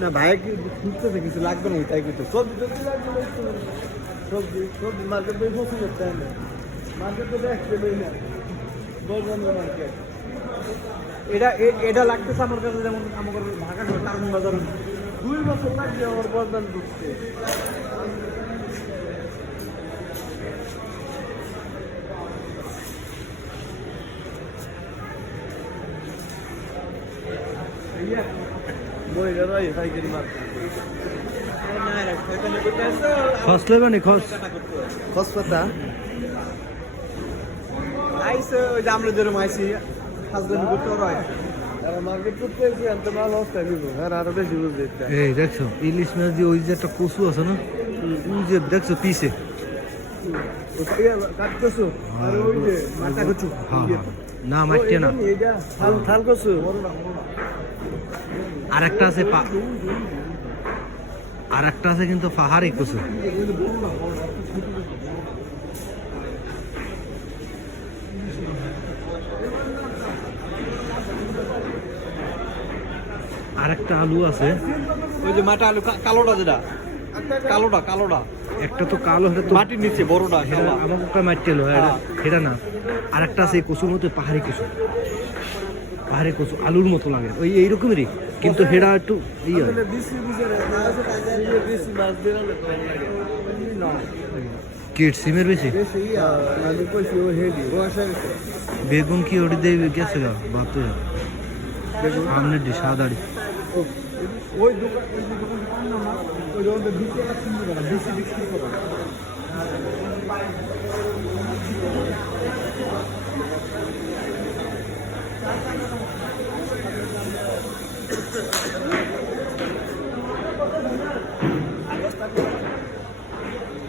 না, ভাই কি খুঁজতেছে কিছু? লাগবে না তাই কিছু? সবজি সবজি লাগবে সবজি সবজি মার্কেট বই বসে যেতে হবে মার্কেট তো দেখতে বই না বলবন্ধ মার্কেট এটা এটা লাগতেছে আমার কাছে যেমন আমার ঢাকা টাউন বাজার দুই বছর লাগছে আমার বদনাম ঢুকতে খস লইবা নি খস খসপাতা আইসে ওই যে আমরা যেরকম আইসি হাজবেন্ড করতে এই দেখছ ইলিশ মাছ দিয়ে ওই যে একটা কচু আছে না? ওই যে দেখছ পিসে কাটতেছো আর ওই যে মাথা কচু হ্যাঁ হ্যাঁ। না মারছে না। থাল থাল কচু আর একটা আছে পা আর একটা আছে কিন্তু পাহাড়ি কচু আর একটা আলু আছে। ওই যে মাটা আলু কালোটা যেটা। কালোটা কালোটা। একটা তো কালো তো মাটির নিচে বড়টা কালো। আমাকে একটা মারছিল এটা না। আর একটা আছে কচুর মতো পাহাড়ি কচু। পাহাড়ি কচু আলুর মতো লাগে। ওই এইরকমই কিন্তু হেডা একটু ইয়ে। কিট সিমের বেশি? গেছে। বেগুন কি ওটি দিয়ে গেছে গা? ভাবতে সামনে ডি সাদাড়ি ওই দোকান ওই বিক্রি বিক্রি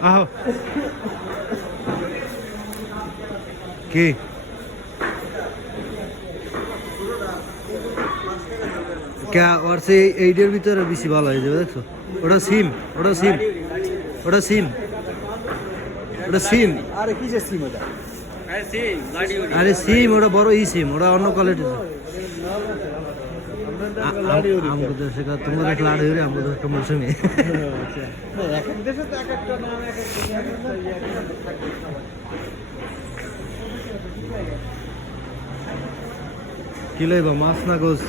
আহ। কি? কে ওর সে এইটার ভিতরে বেশি ভালো হয়ে যাবে দেখছ? ওটা সিম ওটা সিম ওটা সিম ওটা সিম। আরে কি যে সিম ওটা? আরে সিম ওটা। বড় ই সিম ওটা অন্য কোয়ালিটির ওরি আমাকে তোমার একটা লাড়ি এক এক দেশে তো এক এক এক দেশে এক এক। কি লইবা মাছ না গোস